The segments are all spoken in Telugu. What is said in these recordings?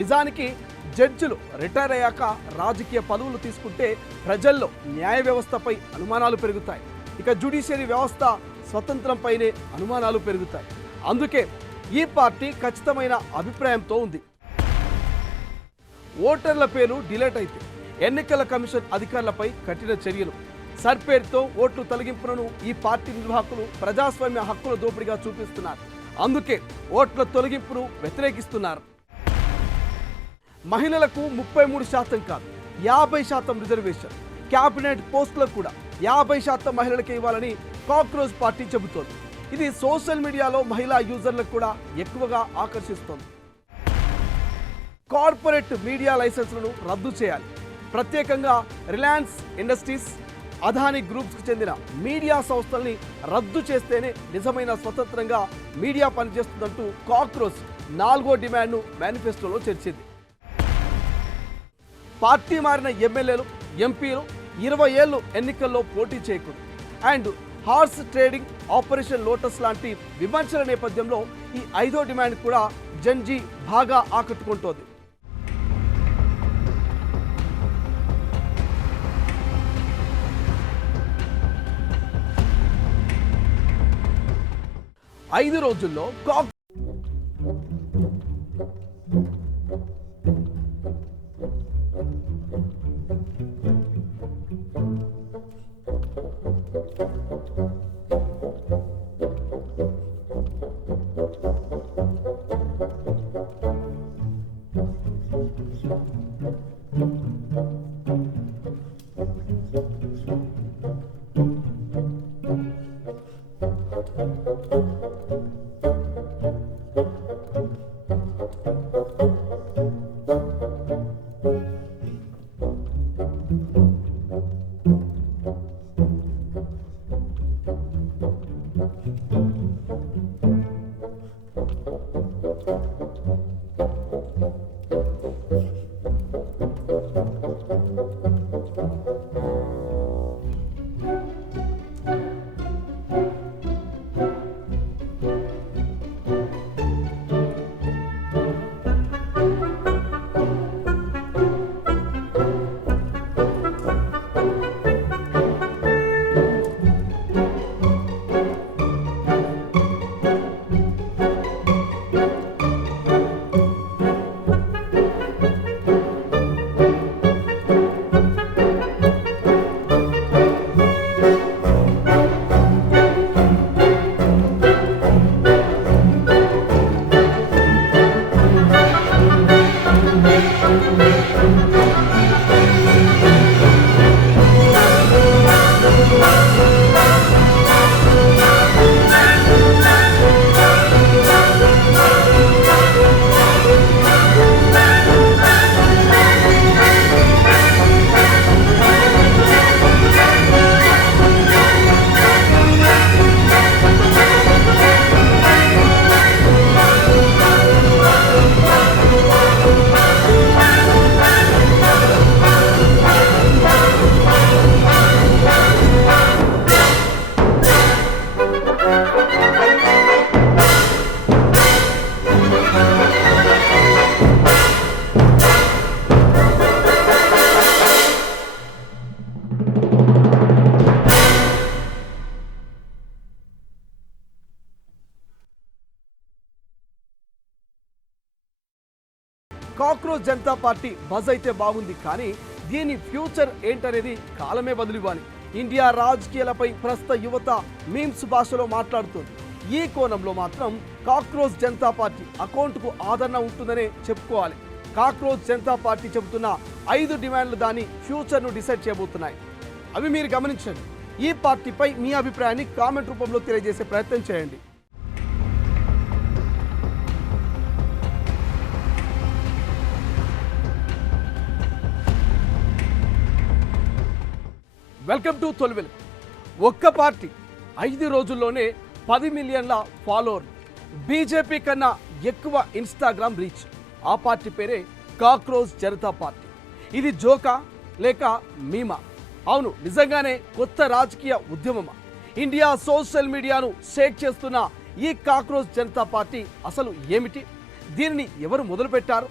నిజానికి జడ్జిలు రిటైర్ అయ్యాక రాజకీయ పదవులు తీసుకుంటే ప్రజల్లో న్యాయ వ్యవస్థపై అనుమానాలు పెరుగుతాయి. ఇక జ్యుడిషియరీ వ్యవస్థ స్వతంత్రంపైనే అనుమానాలు పెరుగుతాయి. అందుకే ఈ పార్టీ ఖచ్చితమైన అభిప్రాయంతో ఉంది. ఓటర్ల పేరు డిలీట్ అయితే ఎన్నికల కమిషన్ అధికారులపై కఠిన చర్యలు. సర్పేరుతో ఓట్లు తొలగింపులను ఈ పార్టీ నిర్వాహకులు ప్రజాస్వామ్య హక్కుల దోపిడీగా చూపిస్తున్నారు. అందుకే ఓట్ల తొలగింపును వ్యతిరేకిస్తున్నారు. మహిళలకు 33% కాదు 50% రిజర్వేషన్. క్యాబినెట్ పోస్టులకు కూడా 50% మహిళలకే ఇవ్వాలని కాక్రోచ్ పార్టీ చెబుతోంది. ఇది సోషల్ మీడియాలో మహిళా యూజర్లకు కూడా ఎక్కువగా ఆకర్షిస్తోంది. కార్పొరేట్ మీడియా లైసెన్సులను రద్దు చేయాలి. ప్రత్యేకంగా రిలయన్స్ ఇండస్ట్రీస్, అదానీ గ్రూప్స్కి చెందిన మీడియా సంస్థల్ని రద్దు చేస్తేనే నిజమైన స్వతంత్రంగా మీడియా పనిచేస్తుందంటూ కాక్రోచ్ 4వ డిమాండ్ను మేనిఫెస్టోలో చేర్చింది. పార్టీ మారిన ఎమ్మెల్యేలు, ఎంపీలు 20 ఏళ్లు ఎన్నికల్లో పోటీ చేయకూడదు. And horse trading, operation lotus లాంటి విమర్శల నేపథ్యంలో ఈ 5వ డిమాండ్ కూడా జన్జీ బాగా ఆకట్టుకుంటోంది. ఐదు రోజుల్లో కాక్రోచ్ జనతా పార్టీ బజ్ అయితే బాగుంది, కానీ దీని ఫ్యూచర్ ఏంటనేది కాలమే బదులివ్వాలి. ఇండియా రాజకీయాలపై ప్రస్తుత యువత మీమ్స్ భాషలో మాట్లాడుతుంది. ఈ కోణంలో మాత్రం కాక్రోచ్ జనతా పార్టీ అకౌంట్కు ఆదరణ ఉంటుందనే చెప్పుకోవాలి. కాక్రోచ్ జనతా పార్టీ చెబుతున్న 5 డిమాండ్లు దాని ఫ్యూచర్ను డిసైడ్ చేయబోతున్నాయి. అవి మీరు గమనించండి. ఈ పార్టీపై మీ అభిప్రాయాన్ని కామెంట్ రూపంలో తెలియజేసే ప్రయత్నం చేయండి. వెల్కమ్ టు తొలి వెలుగు. ఒక్క పార్టీ 5 రోజుల్లోనే 10 మిలియన్ల ఫాలోవర్లు, బీజేపీ కన్నా ఎక్కువ ఇన్స్టాగ్రామ్ రీచ్. ఆ పార్టీ పేరే కాక్రోచ్ జనతా పార్టీ. ఇది జోకా లేక మీమా? అవును, నిజంగానే కొత్త రాజకీయ ఉద్యమమా? ఇండియా సోషల్ మీడియాను షేక్ చేస్తున్న ఈ కాక్రోచ్ జనతా పార్టీ అసలు ఏమిటి? దీనిని ఎవరు మొదలుపెట్టారు?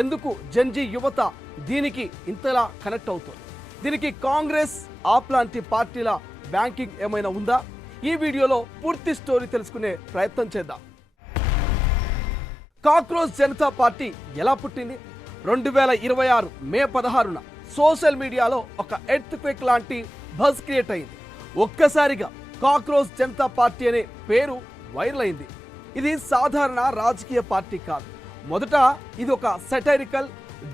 ఎందుకు జెన్జీ యువత దీనికి ఇంతలా కనెక్ట్ అవుతుంది? దీనికి కాంగ్రెస్, ఆప్ లాంటి పార్టీల బ్యాంకింగ్ ఏమైనా ఉందా? ఈ వీడియోలో పూర్తి స్టోరీ తెలుసుకునే ప్రయత్నం చేద్దాం. కాక్రోచ్ జనతా పార్టీ ఎలా పుట్టింది? 2026 మే 16న సోషల్ మీడియాలో ఒక ఎర్త్ క్వేక్ లాంటి బజ్ క్రియేట్ అయింది. ఒక్కసారిగా కాక్రోచ్ జనతా పార్టీ అనే పేరు వైరల్ అయింది. ఇది సాధారణ రాజకీయ పార్టీ కాదు. మొదట ఇది ఒక సెటైరికల్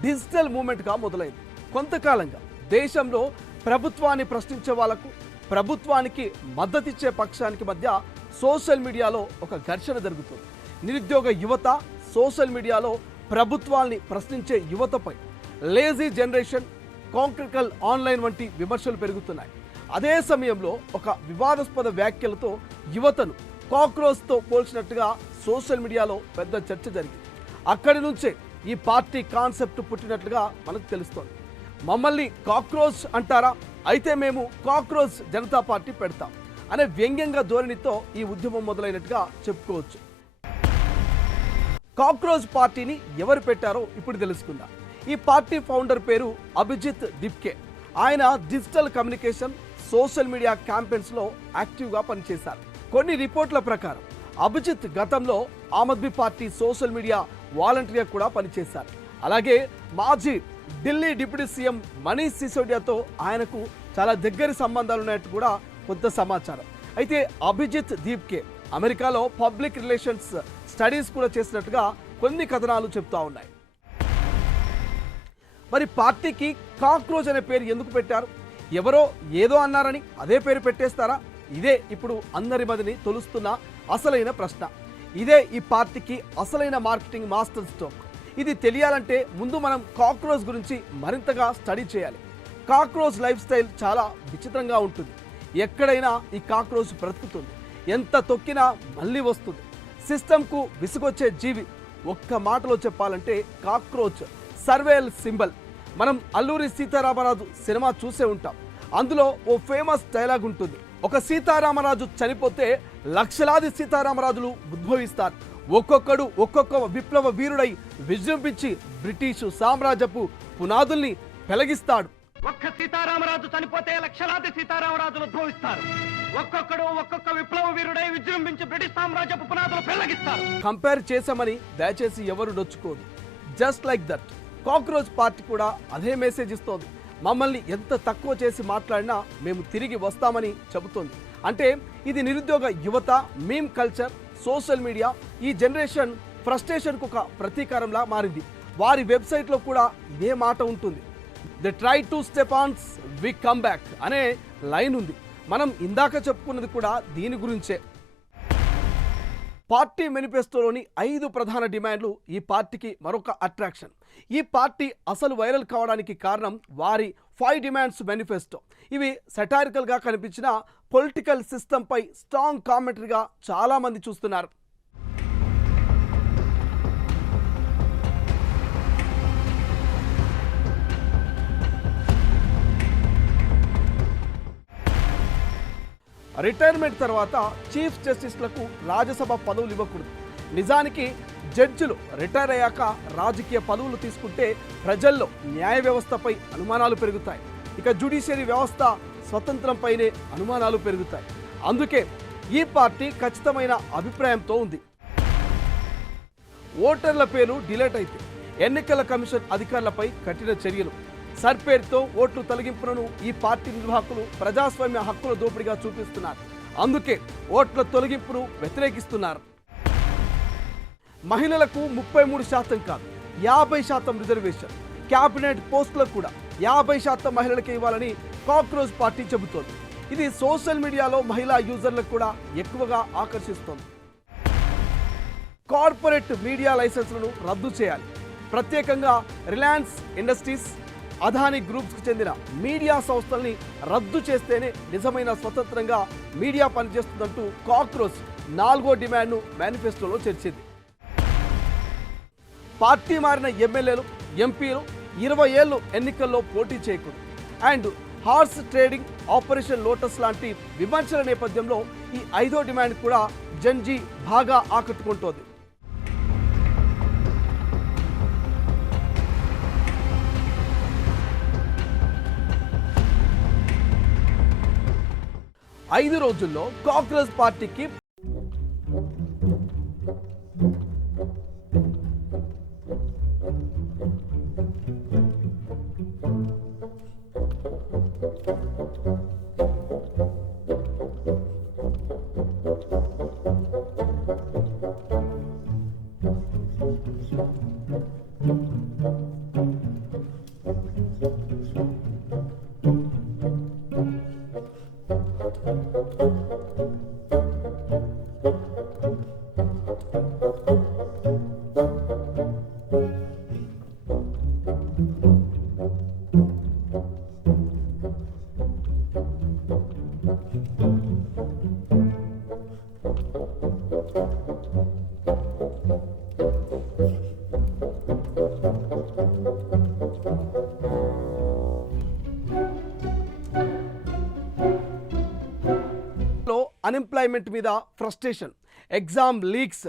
డిజిటల్ మూవ్మెంట్గా మొదలైంది. కొంతకాలంగా దేశంలో ప్రభుత్వాన్ని ప్రశ్నించే వాళ్లకు, ప్రభుత్వానికి మద్దతిచ్చే పక్షానికి మధ్య సోషల్ మీడియాలో ఒక ఘర్షణ జరుగుతుంది. నిరుద్యోగ యువత సోషల్ మీడియాలో ప్రభుత్వాన్ని ప్రశ్నించే యువతపై లేజీ జనరేషన్, కాంక్రికల్ ఆన్లైన్ వంటి విమర్శలు పెరుగుతున్నాయి. అదే సమయంలో ఒక వివాదాస్పద వ్యాఖ్యలతో యువతను కాక్రోచ్తో పోల్చినట్టుగా సోషల్ మీడియాలో పెద్ద చర్చ జరిగింది. అక్కడి నుంచే ఈ పార్టీ కాన్సెప్ట్ పుట్టినట్లుగా మనకు తెలుస్తోంది. మమ్మల్ని కాక్రోచ్ అంటారా? అయితే మేము కాక్రోచ్ జనతా పార్టీ పెడతాం అనే వ్యంగ్యంగా ధోరణితో ఈ ఉద్యమం మొదలైనట్టుగా చెప్పుకోవచ్చు. కాక్రోచ్ పార్టీని ఎవరు పెట్టారో ఇప్పుడు తెలుసుకుందాం. ఈ పార్టీ ఫౌండర్ పేరు అభిజిత్ దిప్కే. ఆయన డిజిటల్ కమ్యూనికేషన్, సోషల్ మీడియా క్యాంపెయిన్స్లో యాక్టివ్గా పనిచేశారు. కొన్ని రిపోర్ట్ల ప్రకారం అభిజిత్ గతంలో Aam Aadmi party social media వాలంటీర్గా కూడా పనిచేశారు. అలాగే మాజీ ఢిల్లీ డిప్యూటీ సీఎం మనీష్ సిసోడియాతో ఆయనకు చాలా దగ్గరి సంబంధాలు ఉన్నట్టు కూడా కొంత సమాచారం. అయితే అభిజిత్ దీప్కే అమెరికాలో పబ్లిక్ రిలేషన్స్ స్టడీస్ కూడా చేసినట్టుగా కొన్ని కథనాలు చెప్తా ఉన్నాయి. మరి పార్టీకి కాక్రోచ్ అనే పేరు ఎందుకు పెట్టారు? ఎవరో ఏదో అన్నారని అదే పేరు పెట్టేస్తారా? ఇదే ఇప్పుడు అందరి మదిని తొలుస్తున్న అసలైన ప్రశ్న. ఇదే ఈ పార్టీకి అసలైన మార్కెటింగ్ మాస్టర్ స్ట్రోక్. ఇది తెలియాలంటే ముందు మనం కాక్రోచ్ గురించి మరింతగా స్టడీ చేయాలి. కాక్రోచ్ లైఫ్ స్టైల్ చాలా విచిత్రంగా ఉంటుంది. ఎక్కడైనా ఈ కాక్రోచ్ బ్రతుకుతుంది. ఎంత తొక్కినా మళ్ళీ వస్తుంది. సిస్టమ్కు విసుగొచ్చే జీవి. ఒక్క మాటలో చెప్పాలంటే కాక్రోచ్ సర్వేల్ సింబల్. మనం అల్లూరి సీతారామరాజు సినిమా చూసే ఉంటాం. అందులో ఓ ఫేమస్ డైలాగ్ ఉంటుంది. ఒక సీతారామరాజు చనిపోతే లక్షలాది సీతారామరాజులు ఉద్భవిస్తారు. ఒక్కొక్కడు ఒక్కొక్క విప్లవ వీరుడై విజృంభించి బ్రిటిషు సామ్రాజ్యపు పునాదుల్ని పెలగిస్తాడు. ఒక్క సీతారామరాజు చనిపోతే లక్షలాది సీతారామరాజులు ఉద్భవిస్తారు. ఒక్కొక్కడు ఒక్కొక్క విప్లవ వీరుడై విజృంభించి బ్రిటిష్ సామ్రాజ్యపు పునాదులు పెళ్లగిస్తారు. కంపేర్ చేశామని దయచేసి ఎవరు నొచ్చుకోదు. Just like that cockroach party కూడా అదే మెసేజ్ ఇస్తోంది. మమ్మల్ని ఎంత తక్కువ చేసి మాట్లాడినా మేము తిరిగి వస్తామని చెబుతోంది. అంటే ఇది నిరుద్యోగ యువత, మీమ్ కల్చర్, సోషల్ మీడియా, ఈ జనరేషన్ ఫ్రస్ట్రేషన్కు ఒక ప్రతీకారంలా మారింది. వారి వెబ్సైట్లో కూడా ఇదే మాట ఉంటుంది. They try to step on us, we come back అనే లైన్ ఉంది. మనం ఇందాక చెప్పుకున్నది కూడా దీని గురించే. పార్టీ మేనిఫెస్టోలోని 5 ప్రధాన డిమాండ్లు ఈ పార్టీకి మరొక అట్రాక్షన్. ఈ పార్టీ అసలు వైరల్ కావడానికి కారణం వారి 5 డిమాండ్స్ మేనిఫెస్టో. ఇవి సెటారికల్గా కనిపించిన పొలిటికల్ సిస్టంపై స్ట్రాంగ్ కామెంటరీగా చాలామంది చూస్తున్నారు. రిటైర్మెంట్ తర్వాత చీఫ్ జస్టిస్లకు రాజ్యసభ పదవులు ఇవ్వకూడదు. నిజానికి జడ్జిలు రిటైర్ అయ్యాక రాజకీయ పదవులు తీసుకుంటే ప్రజల్లో న్యాయ వ్యవస్థపై అనుమానాలు పెరుగుతాయి. ఇక జ్యుడిషియరీ వ్యవస్థ స్వతంత్రంపైనే అనుమానాలు పెరుగుతాయి. అందుకే ఈ పార్టీ ఖచ్చితమైన అభిప్రాయంతో ఉంది. ఓటర్ల పేరు డిలీట్ అయితే ఎన్నికల కమిషన్ అధికారులపై కఠిన చర్యలు. సర్పేరుతో ఓట్లు తొలగింపులను ఈ పార్టీ నిర్వాహకులు ప్రజాస్వామ్య హక్కుల దోపిడిగా చూపిస్తున్నారు. అందుకే ఓట్ల తొలగింపును వ్యతిరేకిస్తున్నారు. మహిళలకు 33% కాదు 50% రిజర్వేషన్. క్యాబినెట్ పోస్టులకు కూడా 50% మహిళలకు ఇవ్వాలని కాక్రోచ్ పార్టీ చెబుతోంది. ఇది సోషల్ మీడియాలో మహిళా యూజర్లకు కూడా ఎక్కువగా ఆకర్షిస్తోంది. కార్పొరేట్ మీడియా లైసెన్స్లను రద్దు చేయాలి. ప్రత్యేకంగా రిలయన్స్ ఇండస్ట్రీస్, అదానీ గ్రూప్స్కి చెందిన మీడియా సంస్థల్ని రద్దు చేస్తేనే నిజమైన స్వతంత్రంగా మీడియా పనిచేస్తుందంటూ కాక్రోచ్ 4వ డిమాండ్ను మేనిఫెస్టోలో చేర్చింది. పార్టీ మారిన ఎమ్మెల్యేలు, ఎంపీలు 20 ఏళ్ళు ఎన్నికల్లో పోటీ చేయకూడదు. And horse trading, operation lotus లాంటి విమర్శల నేపథ్యంలో ఈ 5వ డిమాండ్ కూడా జెన్జీ బాగా ఆకట్టుకుంటోంది. 5 రోజుల్లో కాక్రోచ్ పార్టీకి అన్ఎంప్లాయ్మెంట్ మీద ఫ్రస్ట్రేషన్, ఎగ్జామ్ లీక్స్,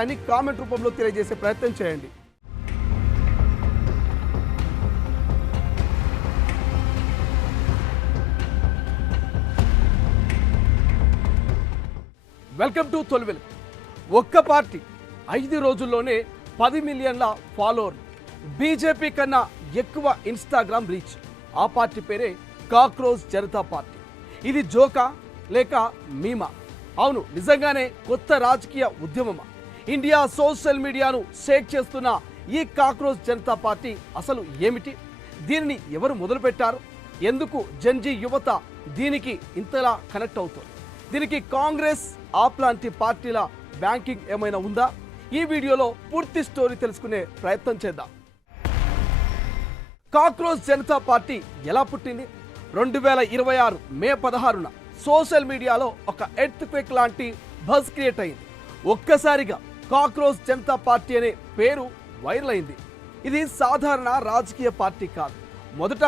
అని కామెంట్ రూపంలో తెలియజేసే ప్రయత్నం చేయండి. వెల్కమ్ టు తొలి వెలుగు. ఒక్క పార్టీ 5 రోజుల్లోనే 10 మిలియన్ల ఫాలోవర్లు, బీజేపీ కన్నా ఎక్కువ ఇన్స్టాగ్రామ్ రీచ్. ఆ పార్టీ పేరే కాక్రోచ్ జనతా పార్టీ. ఇది జోకా లేక మీమా? అవును, నిజంగానే కొత్త రాజకీయ ఉద్యమమా? ఇండియా సోషల్ మీడియాను షేక్ చేస్తున్న ఈ కాక్రోచ్ జనతా పార్టీ అసలు ఏమిటి? దీనిని ఎవరు మొదలుపెట్టారు? ఎందుకు జంజీ యువత దీనికి ఇంతలా కనెక్ట్ అవుతుంది? దీనికి కాంగ్రెస్, ఆప్ లాంటి పార్టీల బ్యాంకింగ్ ఏమైనా ఉందా? ఈ వీడియోలో పూర్తి స్టోరీ తెలుసుకునే ప్రయత్నం చేద్దాం. కాక్రోచ్ జనతా పార్టీ ఎలా పుట్టింది? 2026 మే 16న సోషల్ మీడియాలో ఒక ఎర్త్ క్వేక్ లాంటి బజ్ క్రియేట్ అయింది. ఒక్కసారిగా కాక్రోచ్ జనతా పార్టీ అనే పేరు వైరల్ అయింది. ఇది సాధారణ రాజకీయ పార్టీ కాదు. మొదట